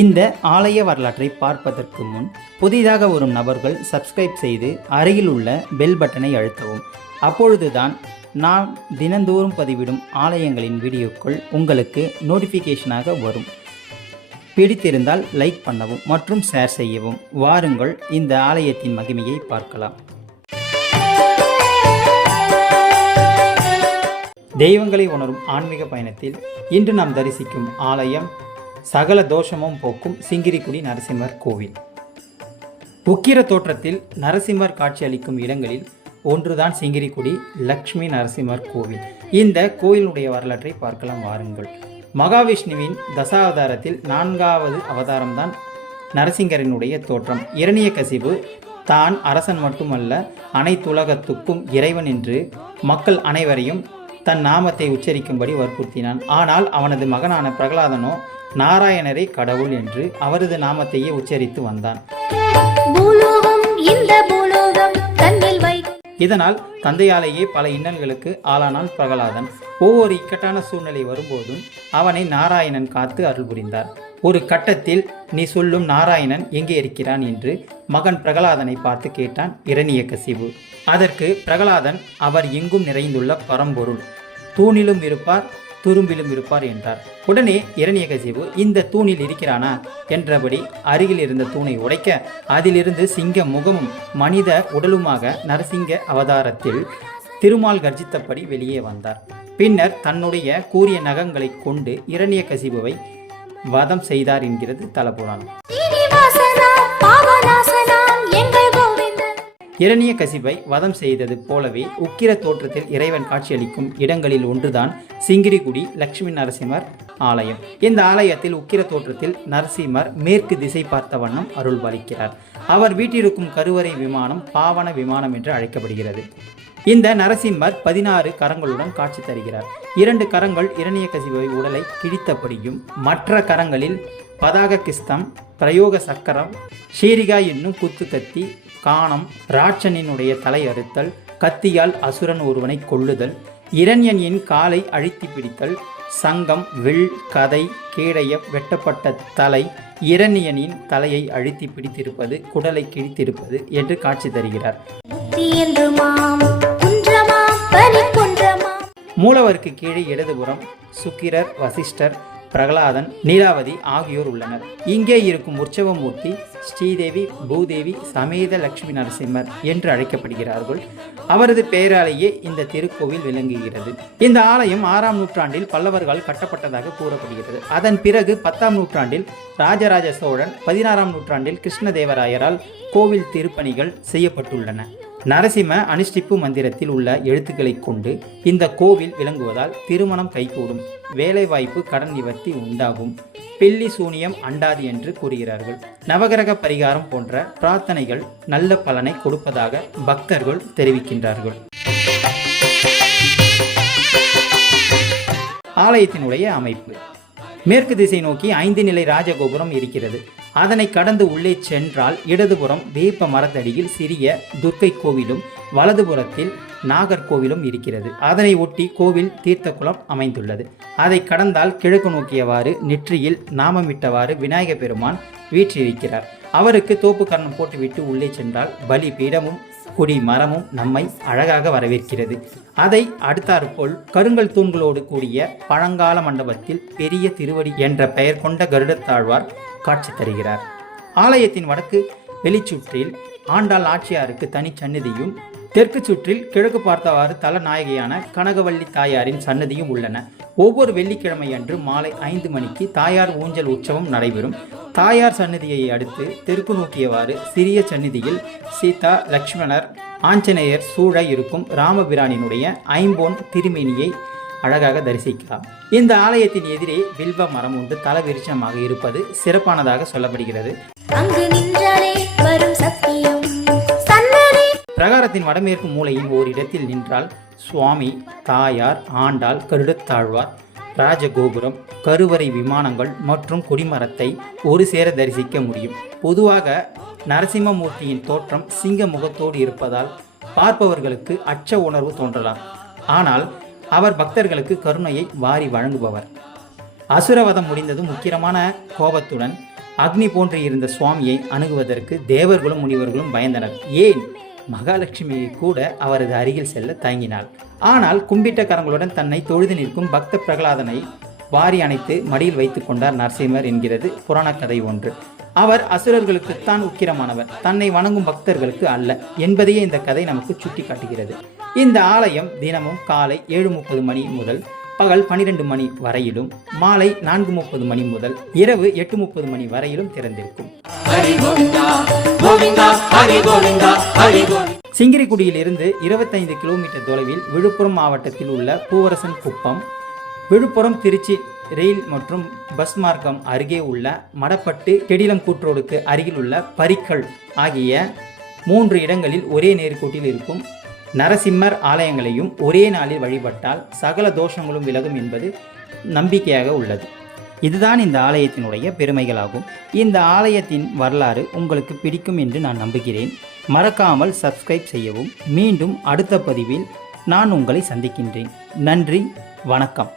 இந்த ஆலய வரலாற்றை பார்ப்பதற்கு முன் புதிதாக வரும் நபர்கள் சப்ஸ்கிரைப் செய்து அருகில் உள்ள பெல் பட்டனை அழுத்தவும். அப்பொழுதுதான் நான் தினந்தோறும் பதிவிடும் ஆலயங்களின் வீடியோக்கள் உங்களுக்கு நோட்டிஃபிகேஷனாக வரும். பிடித்திருந்தால் லைக் பண்ணவும் மற்றும் ஷேர் செய்யவும். வாருங்கள் இந்த ஆலயத்தின் மகிமையை பார்க்கலாம். தெய்வங்களை உணரும் ஆன்மீக பயணத்தில் இன்று நாம் தரிசிக்கும் ஆலயம் சகல தோஷமும் போக்கும் சிங்கிரிக்குடி நரசிம்மர் கோவில். உக்கிர தோற்றத்தில் நரசிம்மர் காட்சியளிக்கும் இடங்களில் ஒன்றுதான் சிங்கிரிக்குடி லக்ஷ்மி நரசிம்மர் கோவில். இந்த கோயிலுடைய வரலாற்றை பார்க்கலாம் வாருங்கள். மகாவிஷ்ணுவின் தசாவதாரத்தில் நான்காவது அவதாரம்தான் நரசிங்கரனுடைய தோற்றம். இரணிய கசிவு தான் அரசன் மட்டுமல்ல அனைத்துலகத்துக்கும் இறைவன் என்று மக்கள் அனைவரையும் தன் நாமத்தை உச்சரிக்கும்படி வற்புறுத்தினான். ஆனால் அவனது மகனான பிரகலாதனோ நாராயணரே கடவுள் என்று அவரது நாமத்தையே உச்சரித்து வந்தான். இதனால் தந்தையாலேயே பல இன்னல்களுக்கு ஆளானான் பிரகலாதன். ஒவ்வொரு இக்கட்டான சூழ்நிலை வரும்போதும் அவனை நாராயணன் காத்து அருள் புரிந்தார். ஒரு கட்டத்தில் நீ சொல்லும் நாராயணன் எங்கே இருக்கிறான்? என்று மகன் பிரகலாதனை பார்த்து கேட்டான் இரணியகசிபு அதற்கு பிரகலாதன் அவர் எங்கும் நிறைந்துள்ள பரம்பொருள். தூணிலும் இருப்பார் துரும்பிலும் இருப்பார் என்றார். உடனே இரணியகசிபு இந்த தூணில் இருக்கிறானா? என்றபடி அருகில் இருந்த தூணை உடைக்க அதிலிருந்து சிங்க முகமும் மனித உடலுமாக நரசிங்க அவதாரத்தில் திருமால் கர்ஜித்தபடி வெளியே வந்தார். பின்னர் தன்னுடைய கூரிய நகங்களை கொண்டு இரணியகசிபுவை வதம் செய்தார் என்கிறது தலபுராணம். இரணிய கசிப்பை வதம் செய்தது போலவே உக்கிர தோற்றத்தில் இறைவன் காட்சியளிக்கும் இடங்களில் ஒன்றுதான் சிங்கிரிகுடி லட்சுமி நரசிம்மர் ஆலயம். இந்த ஆலயத்தில் உக்கிர தோற்றத்தில் நரசிம்மர் மேற்கு திசை பார்த்த வண்ணம் அருள் பலிக்கிறார் அவர் வீட்டிருக்கும் கருவறை விமானம் பாவன விமானம் என்று அழைக்கப்படுகிறது. இந்த நரசிம்மர் பதினாறு கரங்களுடன் காட்சி தருகிறார். இரண்டு கரங்கள் இரணிய கசிபை உடலை கிழித்தபடியும் மற்ற கரங்களில் பதாக கிஸ்தம் பிரயோக சக்கரம் ஷீரிகா என்னும் குத்து கத்தி காணம் ராட்சனினுடைய தலை அறுத்தல் கத்தியால் அசுரன் ஒருவனை கொள்ளுதல் இரண்யனின் காலை அழித்து பிடித்தல் சங்கம் வில் கதை கீழைய வெட்டப்பட்ட தலை இரணியனின் தலையை அழுத்தி பிடித்திருப்பது குடலை கிழித்திருப்பது என்று காட்சி தருகிறார். மூலவருக்கு கீழே இடதுபுறம் சுக்கிரர் வசிஷ்டர் பிரகலாதன் நீலாவதி ஆகியோர் உள்ளனர். இங்கே இருக்கும் உற்சவமூர்த்தி ஸ்ரீதேவி பூதேவி சமேத லட்சுமி நரசிம்மர் என்று அழைக்கப்படுகிறார்கள். அவரது பெயராலேயே இந்த திருக்கோவில் விளங்குகிறது. இந்த ஆலயம் ஆறாம் நூற்றாண்டில் பல்லவர்கள் கட்டப்பட்டதாக கூறப்படுகிறது. அதன் பிறகு பத்தாம் நூற்றாண்டில் ராஜராஜ சோழன் பதினாறாம் நூற்றாண்டில் கிருஷ்ணதேவராயரால் கோவில் திருப்பணிகள் செய்யப்பட்டுள்ளன. நரசிம்ம அனுஷ்டிப்பு மந்திரத்தில் உள்ள எழுத்துக்களை கொண்டு இந்த கோவில் விளங்குவதால் திருமணம் கைகூடும். வேலைவாய்ப்பு கடன் நிவர்த்தி உண்டாகும். பில்லி சூனியம் அண்டாது என்று கூறுகிறார்கள். நவகிரக பரிகாரம் போன்ற பிரார்த்தனைகள் நல்ல பலனை கொடுப்பதாக பக்தர்கள் தெரிவிக்கின்றார்கள். ஆலயத்தினுடைய அமைப்பு. மேற்கு திசை நோக்கி ஐந்து நிலை ராஜகோபுரம் இருக்கிறது. அதனை கடந்து உள்ளே சென்றால் இடதுபுறம் வேப்ப மரத்தடியில் சிறிய துர்க்கை கோவிலும் வலதுபுறத்தில் நாகர்கோவிலும் இருக்கிறது. அதனை ஒட்டி கோவில் தீர்த்தகுளம் அமைந்துள்ளது. அதை கடந்தால் கிழக்கு நோக்கியவாறு நெற்றியில் நாமமிட்டவாறு விநாயக பெருமான் வீற்றிருக்கிறார். அவருக்கு தோப்பு கரணம் போட்டுவிட்டு உள்ளே சென்றால் பலி பீடமும் கொடி மரமும் நம்மை அழகாக வரவேற்கிறது. அதை அடுத்தாற்போல் கருங்கல் தூண்களோடு கூடிய பழங்கால மண்டபத்தில் பெரிய திருவடி என்ற பெயர் கொண்ட கருடத்தாழ்வார் காட்சி தருகிறார். ஆலயத்தின் வடக்கு வெளிச்சுற்றில் ஆண்டாள் ஆட்சியாருக்கு தனி சன்னதியும் தெற்கு சுற்றில் கிழக்கு பார்த்தவாறு தலநாயகியான கனகவள்ளி தாயாரின் சன்னதியும் உள்ளன. ஒவ்வொரு வெள்ளிக்கிழமை அன்று மாலை ஐந்து மணிக்கு தாயார் ஊஞ்சல் உற்சவம் நடைபெறும். தாயார் சன்னதியை அடுத்து தெற்கு நோக்கியவாறு சிறிய சந்நிதியில் சீதா லக்ஷ்மணர் ஆஞ்சநேயர் சூழ இருக்கும் ராமபிரானினுடைய ஐம்பொன் திருமேனியை அழகாக தரிசிக்கலாம். இந்த ஆலயத்தின் எதிரே வில்வ மரம் ஒன்று தலவிருட்சமாக இருப்பது சிறப்பானதாக சொல்லப்படுகிறது. பிரகாரத்தின் வடமேற்கு மூலையில் ஓரிடத்தில் நின்றால் சுவாமி தாயார் ஆண்டாள் கருடத்தாழ்வார் ராஜகோபுரம் கருவறை விமானங்கள் மற்றும் கொடிமரத்தை ஒரு சேர தரிசிக்க முடியும். பொதுவாக நரசிம்மமூர்த்தியின் தோற்றம் சிங்க முகத்தோடு இருப்பதால் பார்ப்பவர்களுக்கு அச்ச உணர்வு தோன்றலாம். ஆனால் அவர் பக்தர்களுக்கு கருணையை வாரி வழங்குபவர். அசுரவதம் முடிந்ததும் முக்கியமான கோபத்துடன் அக்னி போன்று இருந்த சுவாமியை அணுகுவதற்கு தேவர்களும் முனிவர்களும் பயந்தனர். ஏன்? மகாலட்சுமியை கூட அவரது அருகில் செல்ல தயங்கினாள். ஆனால் கும்பிட்ட கரங்களுடன் தன்னை தொழுது நிற்கும் பக்த பிரகலாதனை வாரி அணைத்து மடியில் வைத்து கொண்டார் நரசிம்மர் என்கிறது புராணக் கதை ஒன்று. அவர் அசுரர்களுக்குத்தான் உக்கிரமானவர். தன்னை வணங்கும் பக்தர்களுக்கு அல்ல. என்பதையே இந்த கதை நமக்கு சுட்டி காட்டுகிறது இந்த ஆலயம் தினமும் காலை ஏழு முப்பது மணி முதல் பகல் பனிரெண்டு மணி வரையிலும் மாலை நான்கு முப்பது மணி முதல் இரவு எட்டு முப்பது மணி வரையிலும் திறந்திருக்கும். சிங்கிரிக்குடியிலிருந்து இருபத்தைந்து கிலோமீட்டர் தொலைவில் விழுப்புரம் மாவட்டத்தில் உள்ள பூவரசன் குப்பம் விழுப்புரம் திருச்சி ரயில் மற்றும் பஸ் மார்க்கம் அருகே உள்ள மடப்பட்டு கெடிலம் கூற்றோடுக்கு அருகில் உள்ள பரிக்கல் ஆகிய மூன்று இடங்களில் ஒரே நேர்கோட்டில் இருக்கும் நரசிம்மர் ஆலயங்களையும் ஒரே நாளில் வழிபட்டால் சகல தோஷங்களும் விலகும் என்பது நம்பிக்கையாக உள்ளது. இதுதான் இந்த ஆலயத்தினுடைய பெருமைகளாகும். இந்த ஆலயத்தின் வரலாறு உங்களுக்கு பிடிக்கும் என்று நான் நம்புகிறேன். மறக்காமல் சப்ஸ்கிரைப் செய்யவும். மீண்டும் அடுத்த பதிவில் நான் உங்களை சந்திக்கின்றேன். நன்றி வணக்கம்.